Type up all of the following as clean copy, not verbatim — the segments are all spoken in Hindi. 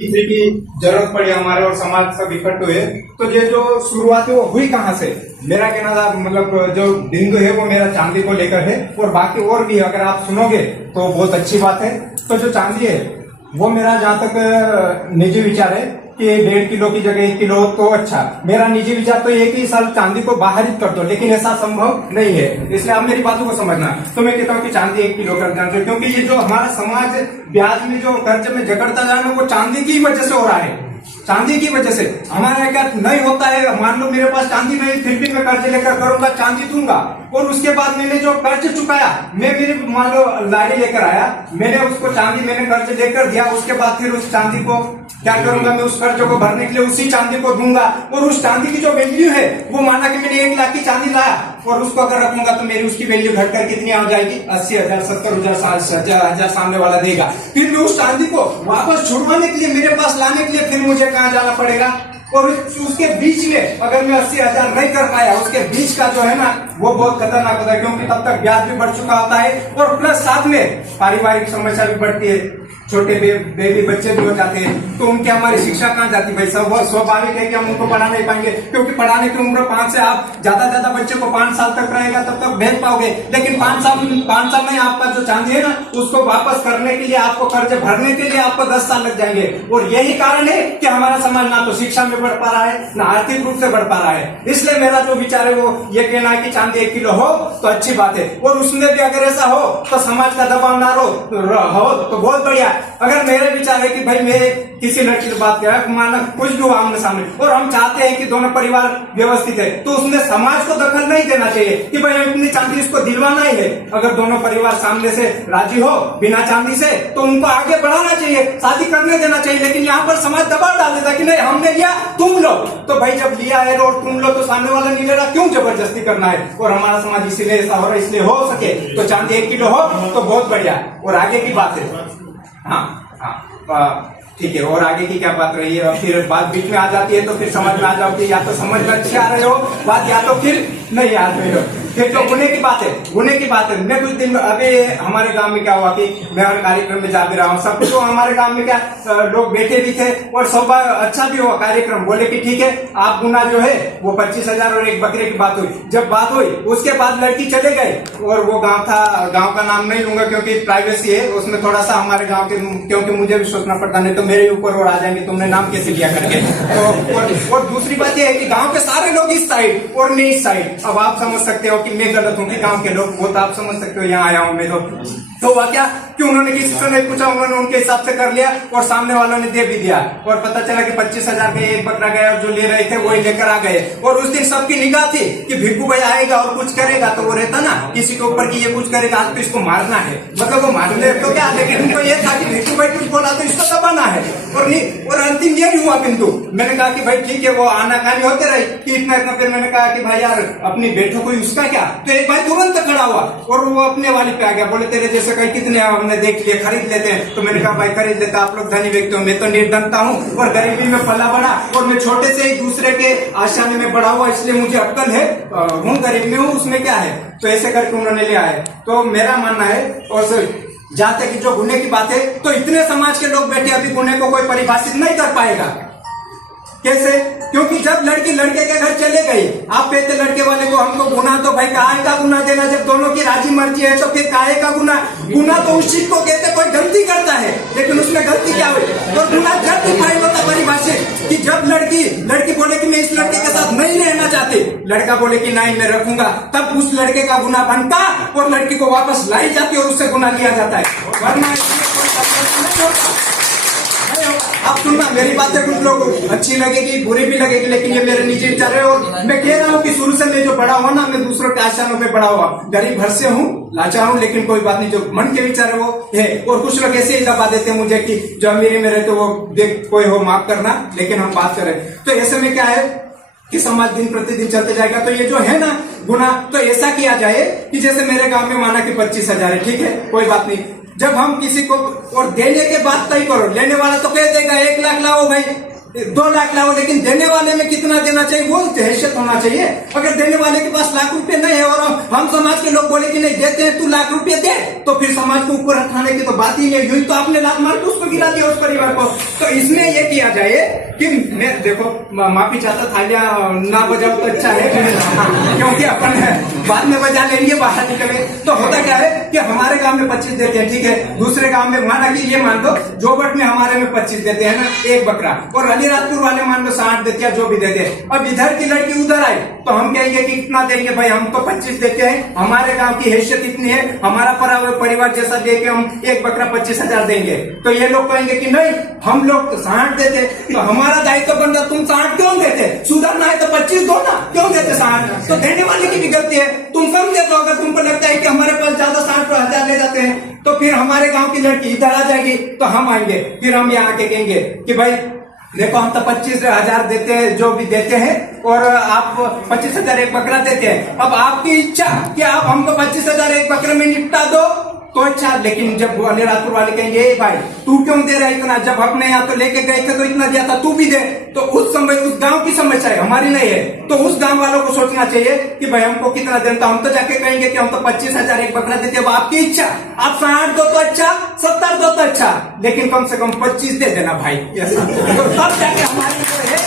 किसी की जरूरत पड़ी हमारे और समाज सब इकट्ठे हुए, तो ये जो शुरुआत है वो हुई कहाँ से? मेरा कहना था मतलब जो बिंदु है वो मेरा चांदी को लेकर है, और बाकी और भी अगर आप सुनोगे तो बहुत अच्छी बात है। तो जो चांदी है वो मेरा जहाँ तक निजी विचार है कि 1.5 किलो की जगह 1 किलो तो अच्छा। मेरा निजी विचार तो ये कि इस साल चांदी को बाहर ही कर दो, लेकिन ऐसा संभव नहीं है, इसलिए आप मेरी बातों को समझना। तो मैं कहता हूँ कि चांदी 1 किलो कर देना चाहिए, क्योंकि ये जो हमारा समाज ब्याज में जो कर्ज में जकड़ता जा रहा है वो चांदी की वजह से हो रहा है। चांदी की वजह से हमारा क्या नहीं होता है, मान लो मेरे पास चांदी नहीं, फिर भी मैं कर्ज लेकर करूंगा, चांदी दूंगा, और उसके बाद मैंने जो कर्ज चुकाया, मैं मेरे मान लो लाड़ी लेकर आया, मैंने उसको चांदी मैंने कर्ज लेकर दिया, उसके बाद फिर उस चांदी को क्या करूंगा, मैं उस कर्ज को भरने के लिए उसी चांदी को दूंगा, और उस चांदी की जो वैल्यू है वो माना कि मैंने 1 लाख की चांदी लाया और उसको अगर रखूंगा तो मेरी उसकी वैल्यू घटकर कितनी आ जाएगी, 80,000, 70,000, 60,000 सामने वाला देगा। फिर मैं उस चांदी को वापस छुड़वाने के लिए, मेरे पास लाने के लिए फिर मुझे कहाँ जाना पड़ेगा, और उसके बीच में अगर मैं 80,000 नहीं कर पाया, उसके बीच का जो है ना वो बहुत खतरनाक होता है, क्योंकि तब तक ब्याज भी बढ़ चुका होता है, और प्लस साथ में पारिवारिक समस्या भी बढ़ती है, छोटे बेबी बच्चे भी हो जाते हैं, तो उनकी हमारी शिक्षा कहाँ जाती भाई? सब स्वाभाविक है कि हम उनको पढ़ा नहीं पाएंगे, क्योंकि पढ़ाने की उम्र 5 से आप ज्यादा बच्चे को 5 साल तक रहेगा तब तक भेज पाओगे, लेकिन 5 साल में आपका जो चांदी है ना उसको वापस करने के लिए, आपको कर्ज भरने के लिए आपको 10 साल लग जाएंगे। और यही कारण है कि हमारा समाज ना तो शिक्षा में बढ़ पा रहा है ना आर्थिक रूप से बढ़ पा रहा है। इसलिए मेरा जो विचार है वो ये कहना है कि चांदी 1 किलो हो तो अच्छी बात है, और उसमें भी अगर ऐसा हो तो समाज का दबाव ना हो तो बहुत बढ़िया। अगर मेरे विचार है कि भाई मैं किसी लड़की से बात किया, माना कुछ भी आमने सामने, और हम चाहते हैं कि दोनों परिवार व्यवस्थित है, तो उसमें समाज को दखल नहीं देना चाहिए कि भाई अपनी चांदी इसको दिलवाना ही है। अगर दोनों परिवार सामने से राजी हो बिना चांदी से तो उनको आगे बढ़ाना चाहिए, शादी करने देना चाहिए। लेकिन यहाँ पर समाज दबाव डाल देता कि नहीं हमने लिया तुम लो, तो भाई जब लिया है और तुम लो तो सामने वाला नहीं ले रहा, क्यों जबरदस्ती करना है? और हमारा समाज इसीलिए ऐसा हो रहा है, इसलिए हो सके तो चांदी 1 किलो हो तो बहुत बढ़िया। और आगे की बात है, हाँ ठीक है, और आगे की क्या बात रही है? फिर बात बीच में आ जाती है तो फिर समझ में आ जाओ कि या तो समझ में अच्छे आ रहे हो बात, या तो फिर नहीं आ रहे हो। फिर तो गुने की बात है, गुने की बात है। मैं कुछ दिन अभी हमारे गांव में क्या हुआ कि मैं हर कार्यक्रम में जा भी रहा हूँ, सब कुछ हमारे गांव में क्या लोग बैठे भी थे और सब अच्छा भी हुआ कार्यक्रम। बोले कि ठीक है आप गुना जो है वो 25,000 और एक बकरे की बात हुई। जब बात हुई उसके बाद लड़की चले गए, और वो गाँव था, गाँव का नाम नहीं लूंगा क्योंकि प्राइवेसी है उसमें, थोड़ा सा हमारे गाँव के, क्योंकि मुझे भी सोचना पड़ता, नहीं तो मेरे ऊपर और आ जाएंगे तुमने नाम कैसे लिया करके। तो और दूसरी बात यह है कि गांव के सारे लोग इस साइड और मैं इस साइड। अब आप समझ सकते हो कि मैं गलत हूँ कि गांव के लोग, वो तो आप समझ सकते हो, यहाँ आया हूँ मैं तो हुआ क्या कि उन्होंने किसी से नहीं पूछा, उन्होंने उनके हिसाब से कर लिया और सामने वालों ने दे भी दिया, और पता चला कि 25,000 का एक बकरा गया और जो ले रहे थे वही लेकर आ गए। और उस दिन सबकी निगाह थी कि भिक्कू भाई आएगा और कुछ करेगा, तो वो रहता ना किसी के ऊपर कि ये कुछ करेगा आज तो इसको मारना है, मतलब वो मारने तो क्या, लेकिन उनको ये था कि भिक्कू भाई कुछ बोला तो इसको दबाना है। और अंतिम ये भी हुआ, किंतु मैंने कहा कि भाई ठीक है वो आनाकानी होते रहे कि इतना फिर मैंने कहा कि भाई यार अपनी बैठो कोई उसका क्या, तो एक भाई तुरंत खड़ा हुआ और वो अपने वाली पे आ गया, बोले तेरे जैसे कहीं कितने हमने देख लिए खरीद लेते हैं। तो मैंने कहा भाई खरीद लेते आप लोग धनी व्यक्ति हो, मैं तो निर्धनता हूँ और गरीबी में पला बड़ा, और मैं छोटे से ही दूसरे के आशाने में बड़ा हुआ, इसलिए मुझे अक्कल है, हूँ गरीब में हूँ, उसमें क्या है। तो ऐसे करके उन्होंने लिया है। तो मेरा मानना है, और जहाँ तक जो गुने की बात है, तो इतने समाज के लोग बैठे अभी गुने को कोई परिभाषित नहीं कर पाएगा। कैसे? क्योंकि जब लड़की लड़के के घर चले गई, आप कहते लड़के वाले को हमको गुना, तो भाई काहे का गुना देना, जब दोनों की राजी मर्जी है तो फिर काहे का गुना? गुना तो उस चीज को कहते कोई गलती करता है, लेकिन उसमें गलती क्या हुई? और गुना जब डिफाइन होता परिभाषित कि जब लड़की बोले कि मैं इस लड़के के साथ नहीं रहना चाहती, लड़का बोले कि नहीं मैं रखूंगा, तब उस लड़के का गुना बनता और लड़की को वापस लाई जाती और उससे गुना लिया जाता है, वरना आप सुनना मेरी बातें कुछ लोग अच्छी लगेगी बुरी भी लगेगी, लेकिन ये मेरे निजी विचार है। और मैं कह रहा हूँ कि शुरू से मैं जो बड़ा हुआ ना, मैं दूसरों के आशानों पे बड़ा हुआ, गरीब घर से हूँ, लाचार हूँ, लेकिन कोई बात नहीं, जो मन के विचार है वो है। और कुछ लोग ऐसे ही दबा देते हैं मुझे कि जो अमीरी में रहते वो देख कोई हो माफ करना, लेकिन हम बात करें तो ऐसे में क्या है कि समाज दिन प्रतिदिन चलते जाएगा। तो ये जो है ना गुना, तो ऐसा किया जाए कि जैसे मेरे गाँव में माना कि 25,000 है, ठीक है कोई बात नहीं, जब हम किसी को और देने के बाद तय करो, लेने वाला तो कह देगा 1 लाख लाओ भाई, 2 लाख लाओ, लेकिन देने वाले में कितना देना चाहिए वो हैसियत होना चाहिए। अगर देने वाले के पास लाख रुपए नहीं है और हम समाज के लोग बोले कि नहीं देते हैं, तू लाख रुपए दे, तो फिर समाज को ऊपर उठाने की तो बात ही नहीं हुई। तो आपने लात मार के उसको गिरा दिया, उस परिवार को। तो इसमें ये किया जाए कि मैं देखो माफी चाहता, थालियां ना बजाओ तो अच्छा है, क्योंकि अपन बाद में बजा लेंगे बाहर निकले। तो होता क्या है कि हमारे गांव में 25 देते हैं, ठीक है, दूसरे गांव में माना कि ये मान लो जोबट में हमारे में 25 देते हैं ना, एक बकरा, और अलीराजपुर वाले मान लो 60 देते हैं, जो भी देते हैं। अब इधर की लड़की उधर आई तो हम कहेंगे कि कितना देंगे भाई, हम तो 25 देते हैं, हमारे गांव की हैसियत इतनी है, हमारा परिवार जैसा देके हम एक बकरा 25,000 देंगे। तो ये लोग कहेंगे कि नहीं हम लोग तो 60 देते, तो हमारा दायित्व बन रहा, तुम 60 क्यों देते, सुधरना है तो 25 दो ना, क्यों देते 60? तो देने वाले की भी गलती है, तुम कम देते हो। अगर तुमको लगता है कि हमारे पास ज्यादा 60,000 ले जाते हैं, तो फिर हमारे गांव की लड़की इधर आ जाएगी, तो हम आएंगे, फिर हम यहाँ आके कहेंगे कि भाई देखो हम तो 25,000 देते हैं, जो भी देते हैं, और आप 25,000 एक बकरा देते हैं। अब आपकी इच्छा कि आप हमको 25,000 एक बकरे में निपटा दो तो अच्छा। लेकिन जब अलीराजपुर वाले कहेंगे भाई तू क्यों दे रहा है इतना, जब अपने यहाँ तो लेके गए थे तो इतना दिया था, तू भी दे, तो उस समय उस गांव की समस्या है, हमारी नहीं है। तो उस गांव वालों को सोचना चाहिए कि भाई हमको कितना देना, तो हम तो जाके कहेंगे कि हम तो 25,000 एक बकरा देते। अब आपकी इच्छा, आप 60 दो तो अच्छा, 70 दो तो अच्छा, लेकिन कम से कम 25 दे देना भाई, ऐसा तो तब जाके हमारी जो है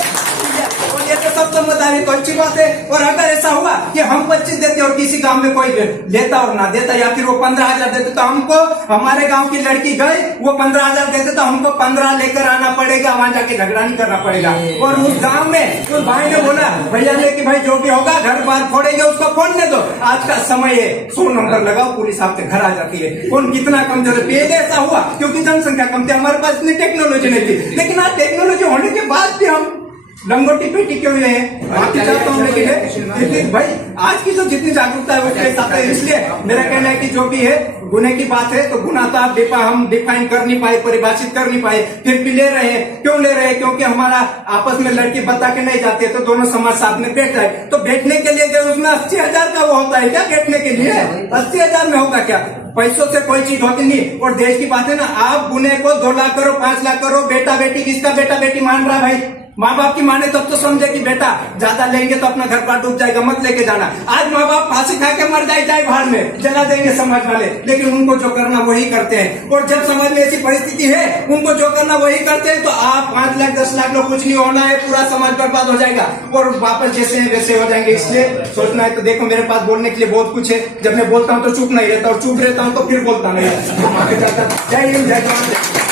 तो सब समझदारी तो अच्छी बात है। और अगर ऐसा हुआ कि हम 25 देते और किसी गांव में कोई लेता और ना देता, या फिर वो 15,000 देते, तो हमको हमारे गांव की लड़की गई वो 15,000 देते, तो हमको 15 लेकर आना पड़ेगा, वहां जाके झगड़ा नहीं करना पड़ेगा। और उस गांव में उस भाई ने बोला भैया ने कि भाई जो भी होगा घर बार फोड़ेंगे, उसको फोड़ने दो, आज का समय है, 100 नंबर लगाओ, पुलिस आपके घर आ जाती है। कौन कितना कमजोर है, पहले ऐसा हुआ क्योंकि जनसंख्या कम थी, हमारे पास इतनी टेक्नोलॉजी नहीं थी, लेकिन आज टेक्नोलॉजी होने के बाद भी हम लंगोटी पेटी क्यों है, माफी चाहता हूँ, लेकिन भाई आज की जो जितनी जागरूकता है उसके हिसाब से, इसलिए मेरा कहना है कि जो भी है गुने की बात है तो गुना तो हम डिफाइन कर नहीं पाए, परिभाषित कर नहीं पाए, फिर भी ले रहे हैं। क्यों ले रहे हैं? क्योंकि हमारा आपस में लड़की बता के नहीं जाती है, तो दोनों समाज साथ में बैठ जाए। तो बैठने के लिए गए, उसमें 80,000 का वो होता है क्या बैठने के लिए? 80,000 में होगा क्या? पैसों से कोई चीज होती नहीं। और देश की बात है ना, आप गुने को 2 लाख करो, 5 लाख करो, बेटा बेटी किसका बेटा बेटी मान रहा भाई? माँ बाप की माने तब तो समझे कि बेटा ज्यादा लेंगे तो अपना घर बार डूब जाएगा, मत लेके जाना। आज माँ बाप फांसी खा के मर जाए भाड़ में, जला देंगे समाज वाले, लेकिन उनको जो करना वही करते हैं। और जब समाज में ऐसी परिस्थिति है, उनको जो करना वही करते हैं, तो आप 5 लाख 10 लाख लोग कुछ नहीं होना है, पूरा समाज बर्बाद हो जाएगा और वापस जैसे हैं वैसे हो जाएंगे। इसलिए सोचना है। तो देखो मेरे पास बोलने के लिए बहुत कुछ है, जब मैं बोलता हूँ तो चुप नहीं रहता, और चुप रहता हूँ तो फिर बोलता नहीं। जय हिंद, जय जवान।